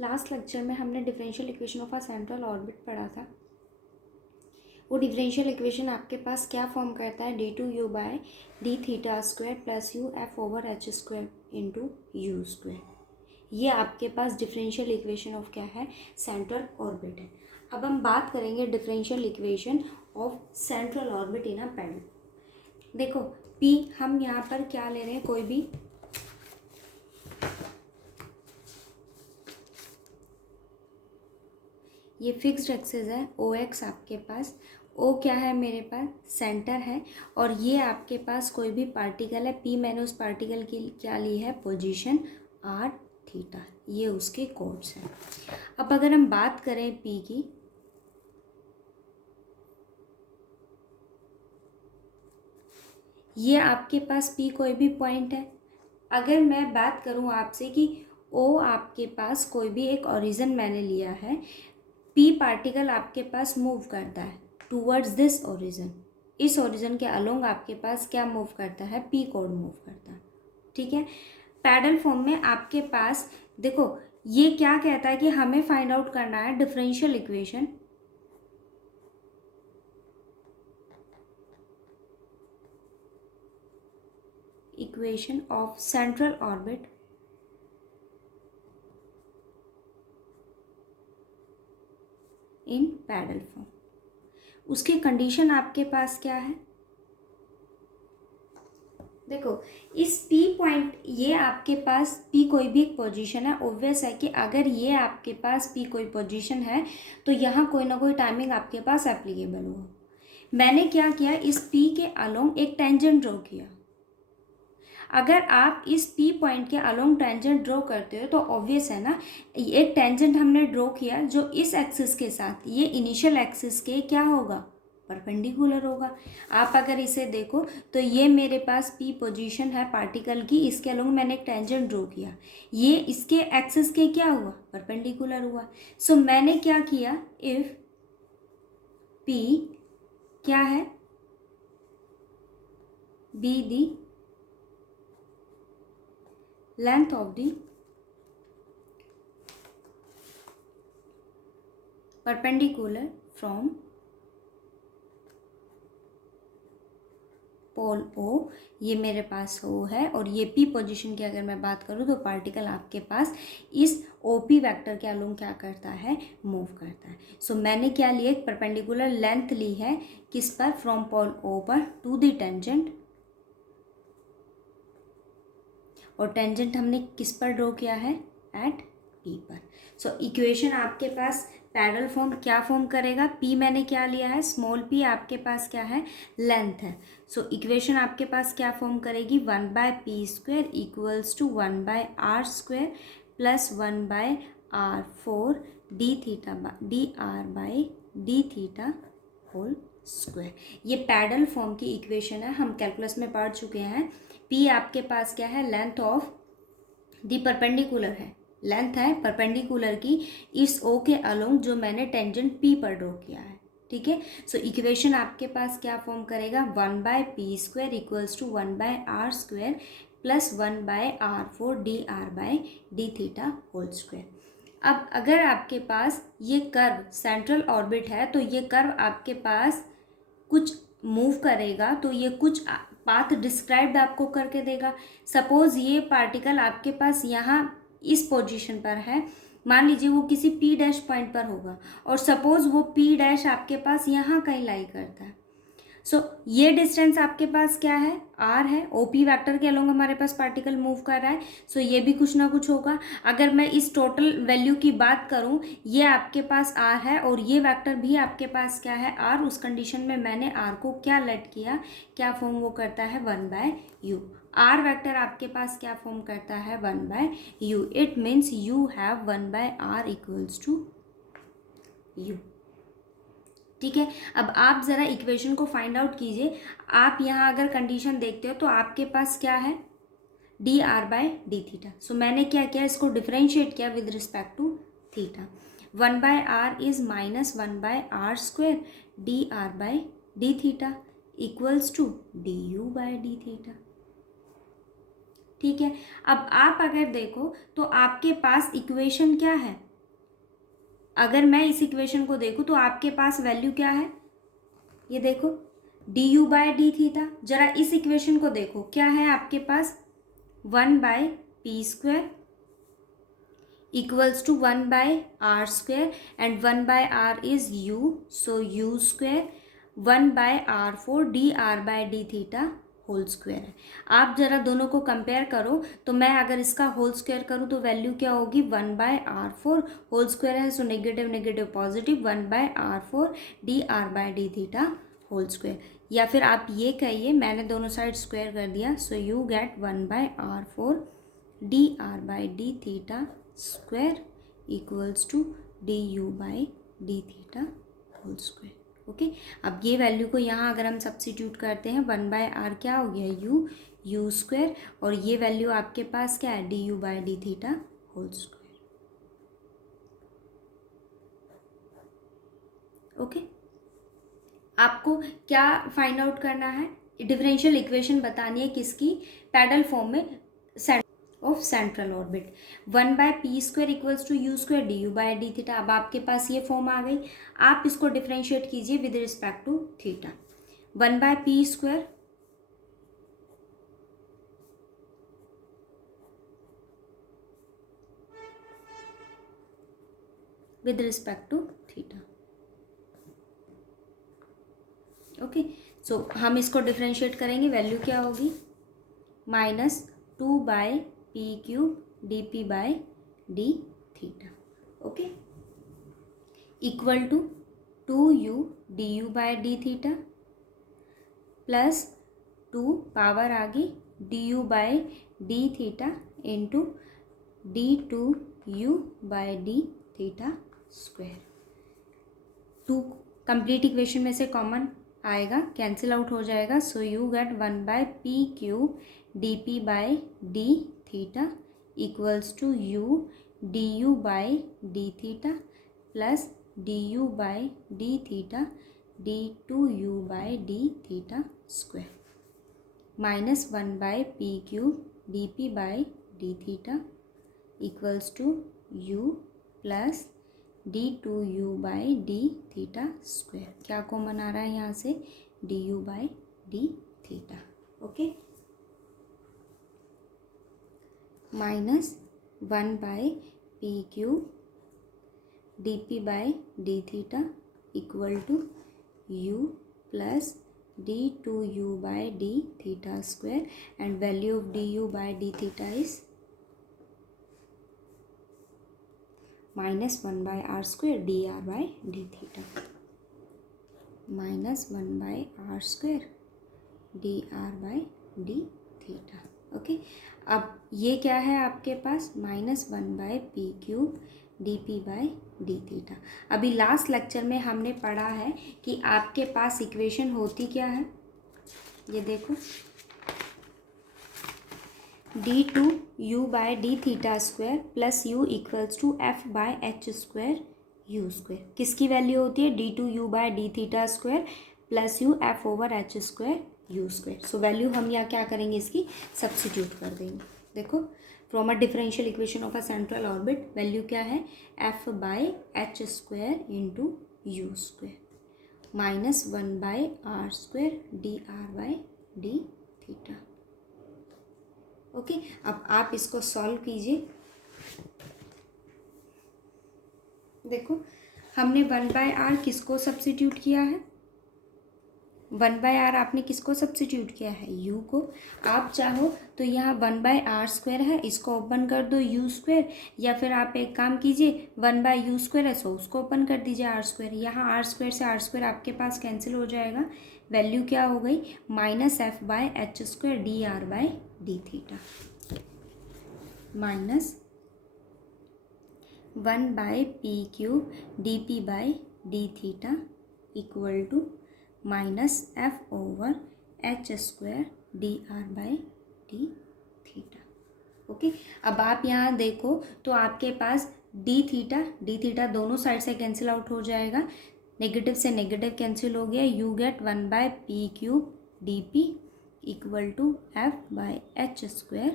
Last lecture में हमने differential equation of a central orbit पढ़ा था। वो डिफरेंशियल इक्वेशन आपके पास क्या फॉर्म करता है, d two u by d theta square plus u f over h square into u square. ये आपके पास डिफरेंशियल इक्वेशन ऑफ क्या है, सेंट्रल ऑर्बिट है। अब हम बात करेंगे differential equation of central orbit in a pedal. देखो पी हम यहाँ पर क्या ले रहे हैं, कोई भी ये फिक्स्ड एक्सिस है, ओ एक्स आपके पास, ओ क्या है मेरे पास सेंटर है, और ये आपके पास कोई भी पार्टिकल है, पी मैंने उस पार्टिकल की क्या ली है पोजीशन आर थीटा, ये उसके कोड्स हैं। अब अगर हम बात करें पी की, ये आपके पास पी कोई भी पॉइंट है। अगर मैं बात करूं आपसे कि ओ आपके पास कोई भी एक ओरिजिन मैंने लिया है, पी पार्टिकल आपके पास मूव करता है टूवर्ड्स दिस ओरिजिन, इस ओरिजिन के अलोंग आपके पास क्या मूव करता है, पी कोड मूव करता है। ठीक है, पैडल फॉर्म में आपके पास देखो ये क्या कहता है कि हमें फाइंड आउट करना है differential equation of central orbit in pedal form. उसकी कंडीशन आपके पास क्या है, देखो इस P पॉइंट, ये आपके पास P कोई भी एक पोजीशन है, ऑब्वियस है कि अगर ये आपके पास P कोई पोजीशन है तो यहाँ कोई ना कोई टाइमिंग आपके पास एप्लीकेबल होगा। मैंने क्या किया, इस P के अलोंग एक टेंजेंट ड्रॉ किया। अगर आप इस P पॉइंट के अलोंग टेंजेंट ड्रॉ करते हो तो ऑब्वियस है ना, एक टेंजेंट हमने ड्रॉ किया जो इस एक्सिस के साथ, ये इनिशियल एक्सिस के क्या होगा, परपेंडिकुलर होगा। आप अगर इसे देखो तो ये मेरे पास P पोजीशन है पार्टिकल की, इसके अलोंग मैंने एक टेंजेंट ड्रॉ किया, ये इसके एक्सिस के क्या हुआ, परपेंडिकुलर हुआ। सो मैंने क्या किया, इफ P क्या है, be the length of the perpendicular from pole O, ये मेरे पास O है, और ये P पोजीशन की अगर मैं बात करूँ तो पार्टिकल आपके पास इस OP वेक्टर के अलोंग क्या करता है, मूव करता है। सो मैंने क्या लिया, एक परपेंडिकुलर लेंथ ली है, किस पर, फ्रॉम पोल O पर टू द टेंजेंट, और टेंजेंट हमने किस पर ड्रॉ किया है, एट P पर। सो इक्वेशन आपके पास पैरेलल फॉर्म क्या फॉर्म करेगा, P मैंने क्या लिया है, स्मॉल p आपके पास क्या है, लेंथ है। सो इक्वेशन आपके पास क्या फॉर्म करेगी, 1/p square equals to 1/r square plus 1/r4 d r d theta whole square. ये पैरेलल फॉर्म की इक्वेशन है, हम कैलकुलस में पढ़ चुके हैं। P आपके पास क्या है, लेंथ ऑफ दी परपेंडिकुलर है, लेंथ है परपेंडिकुलर की इस O के अलोंग जो मैंने टेंजेंट P पर ड्रॉ किया है। ठीक है, सो इक्वेशन आपके पास क्या फॉर्म करेगा, 1/p square equals to 1/r square plus 1/r4 d theta whole square. अब अगर आपके पास ये कर्व सेंट्रल ऑर्बिट है तो ये कर्व आपके पास कुछ मूव करेगा, तो ये कुछ पाथ डिस्क्राइब्ड आपको करके देगा। सपोज ये पार्टिकल आपके पास यहाँ इस पोजीशन पर है, मान लीजिए वो किसी P डैश पॉइंट पर होगा, और सपोज वो P डैश आपके पास यहाँ कहीं लाई करता है। सो ये डिस्टेंस आपके पास क्या है, r है, OP वेक्टर के अलोंग हमारे पास पार्टिकल मूव कर रहा है। सो ये भी कुछ ना कुछ होगा। अगर मैं इस टोटल वैल्यू की बात करूं, ये आपके पास r है और ये वेक्टर भी आपके पास क्या है, r। उस कंडीशन में मैंने r को क्या लेट किया, क्या फॉर्म वो करता है, 1/u। r वेक्टर आपके पास क्या फॉर्म करता है, 1/u। It means you have 1/r equals to u। ठीक है, अब आप ज़रा इक्वेशन को फाइंड आउट कीजिए। आप यहाँ अगर कंडीशन देखते हो तो आपके पास क्या है, dr/d थीटा। सो मैंने क्या किया, इसको डिफरेंशिएट किया with respect to theta. 1/r is minus 1/r square dr/d theta equals to du/d theta. ठीक है, अब आप अगर देखो तो आपके पास इक्वेशन क्या है, अगर मैं इस इक्वेशन को देखूँ तो आपके पास वैल्यू क्या है, ये देखो d u by d theta. जरा इस इक्वेशन को देखो, क्या है आपके पास 1/p² equals to 1/r² and 1/r is u, so u², 1/r4 dr/d θ whole square है। आप जरा दोनों को कंपेयर करो, तो मैं अगर इसका होल स्क्वायर करूँ तो वैल्यू क्या होगी, 1/r4 होल स्क्वायर है, so negative negative positive, 1/r4 dr/d θ whole square. या फिर आप ये कहिए, मैंने दोनों साइड स्क्वायर कर दिया, so you get 1/r4 dr/d θ square equals to du/d θ whole square. Okay, अब ये वैल्यू को यहाँ अगर हम सब्स्टिट्यूट करते हैं, 1/r क्या हो गया, u² और ये वैल्यू आपके पास क्या है, du/d θ होल स्क्वायर। ओके, आपको क्या फाइंड आउट करना है, डिफरेंशियल इक्वेशन बतानी है किसकी, पैरेलल फॉर्म में of central orbit. 1/p² equals to u² du/d θ। अब आपके पास ये फॉर्म आ गई, आप इसको डिफ्रेंशिएट कीजिए with respect to theta. 1/p² with respect to theta. Okay, so हम इसको डिफ्रेंशिएट करेंगे, वैल्यू क्या होगी, -2/p³ dp/d θ। Okay, equal to 2u du/d θ plus 2 power आ गई du/d θ into d2u/d θ square. 2 complete equation में से कॉमन आएगा, कैंसिल आउट हो जाएगा, so you get 1/p³ dp/d θ equals to u du/d θ plus du/d θ d2u/d θ square minus 1/p³ dp/d θ equals to u plus d2u/d θ square. क्या common आ रहा है यहाँ से, du/d θ। Okay, minus 1/p³ dp/d θ equal to u plus d2u/d θ square and value of du/d θ is -1/r² dr/d θ, -1/r² dr/d θ। ओके, अब ये क्या है आपके पास, -1/p³ dp/d θ। अभी लास्ट लेक्चर में हमने पढ़ा है कि आपके पास इक्वेशन होती क्या है, ये देखो d2u/d θ square plus u equals to f/h² u²। किसकी वैल्यू होती है, d2u/d θ square plus u f/h² u²। So value हम यहाँ क्या करेंगे, इसकी सब्स्टिट्यूट कर देंगे। देखो, from a differential equation of a central orbit value क्या है, f/h² into u² minus 1/r² dr/d θ। ओके, अब आप इसको सॉल्व कीजिए। देखो, हमने 1/r किसको सब्स्टिट्यूट किया है, 1/r आपने किसको सब्स्टिट्यूट किया है, u को। आप चाहो तो यहाँ 1/r² है, इसको ओपन कर दो u², या फिर आप एक काम कीजिए 1/u² है, सो उसको ओपन कर दीजिए r²। यहाँ r² से r² आपके पास कैंसिल हो जाएगा, वैल्यू क्या हो गई, -f/h² dr/d θ minus 1/p³ dp/d θ equal to -f/h² dr/d θ। ओके, अब आप यहाँ देखो तो आपके पास d θ दोनों साइड से कैंसिल आउट हो जाएगा, नेगेटिव से नेगेटिव कैंसिल हो गया, you get 1/p³ dp equal to f/h²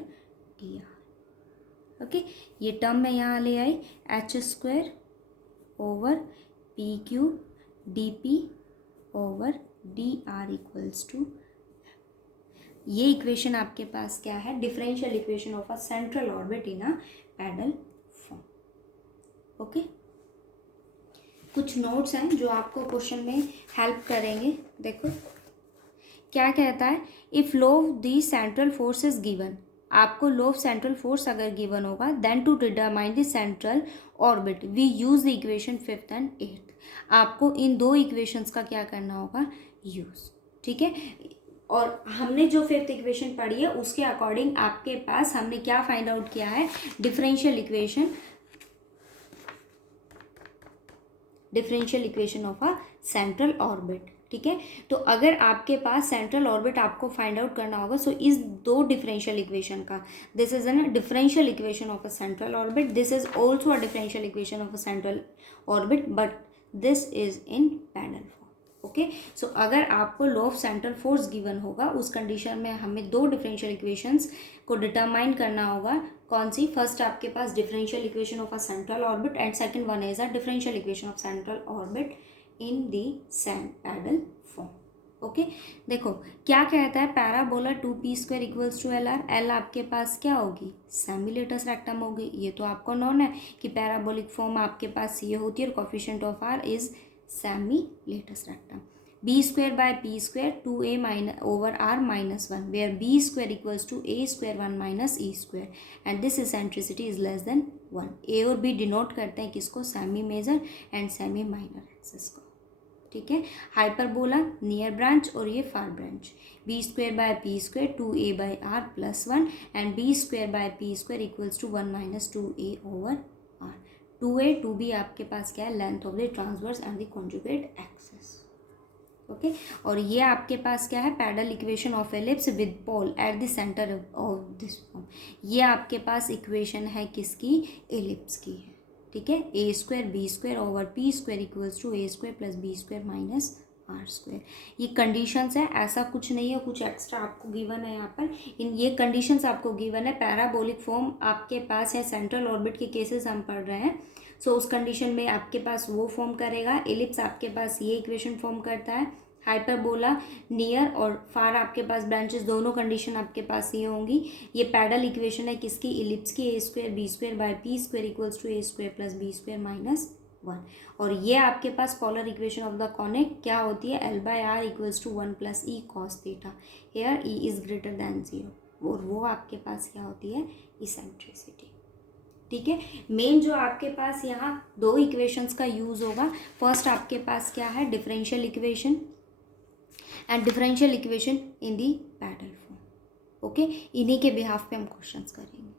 dr। Okay, ये टर्म मैं यहाँ ले आई, h² over P Q D P over D R equals to, ये इक्वेशन आपके पास क्या है, differential equation of a central orbit in a pedal form. Okay, कुछ नोट्स हैं जो आपको क्वेश्चन में हेल्प करेंगे। देखो क्या कहता है, if law of the central force is given, आपको लो ऑफ सेंट्रल फोर्स अगर गिवन होगा, then to determine the central orbit we use the equation 5th and 8th। आपको इन दो इक्वेशंस का क्या करना होगा, यूज। ठीक है, और हमने जो 5th इक्वेशन पढ़ी है उसके अकॉर्डिंग आपके पास हमने क्या फाइंड आउट किया है, differential equation of a central orbit. ठीक है, तो अगर आपके पास सेंट्रल ऑर्बिट आपको फाइंड आउट करना होगा, सो इस दो डिफरेंशियल इक्वेशन का, this is an differential equation of a central orbit, this is also a differential equation of a central orbit, but this is in parallel form. Okay, so अगर आपको law of central force given होगा, उस condition में हमें दो differential equations को determine करना होगा। कौन सी, फर्स्ट आपके पास differential equation of a central orbit and second one is a differential equation of central orbit in the parallel form. Okay, देखो क्या कहता है, parabola 2p² equals to L R. L आपके पास क्या होगी, सेमी लेटस रेक्टम होगी। ये तो आपको नॉन है कि पैराबोलिक फॉर्म आपके पास ये होती है और coefficient of R is semi latus rectum. b² by p² 2a over r minus 1 where b² equals to a² 1 minus e² and this eccentricity is less than 1। a और b denote करते हैं किसको, semi major and semi minor axis को। ठीक है, hyperbola near branch और ये far branch, b² by p² 2a by r plus 1 and b² by p² equals to 1 minus 2a over r। 2a 2b आपके पास क्या है, length of the transverse and the conjugate axis. Okay, और ये आपके पास क्या है, parallel equation of ellipse with pole at the centre of this form. ये आपके पास इक्वेशन है किसकी, एलिप्स की है। ठीक है, a² b² over p² equals to a² plus b² minus r²। ये कंडीशंस है, ऐसा कुछ नहीं है, कुछ एक्स्ट्रा आपको गिवन है यहाँ पर। इन ये कंडीशंस आपको गिवन है। पैराबोलिक फॉर्म आपके पास है, सेंट्रल ऑर्बिट के केसेस हम पढ़ रहे हैं। सो उस कंडीशन में आपके पास वो फॉर्म करेगा। एलिप्स आपके पास ये इक्वेशन फॉर्म करता है। हाइपरबोला नियर और फार आपके पास ब्रांचेस, दोनों कंडीशन आपके पास ये होंगी। ये पैरेलल इक्वेशन है किसकी, एलिप्स की, a² b² by p² equals to a² plus b² minus 1। और ये आपके पास polar equation of the conic क्या होती है, l by r equals to 1 plus e cos theta. Here e is greater than 0 और वो आपके पास क्या होती है, इसेंट्रिसिटी। ठीक है, मेन जो आपके पास यहाँ दो इक्वेशंस का यूज होगा, फर्स्ट आपके पास क्या है, differential equation and differential equation in the parallel form. Okay, इन्हीं के बिहाफ पे हम क्वेश्चंस करेंगे।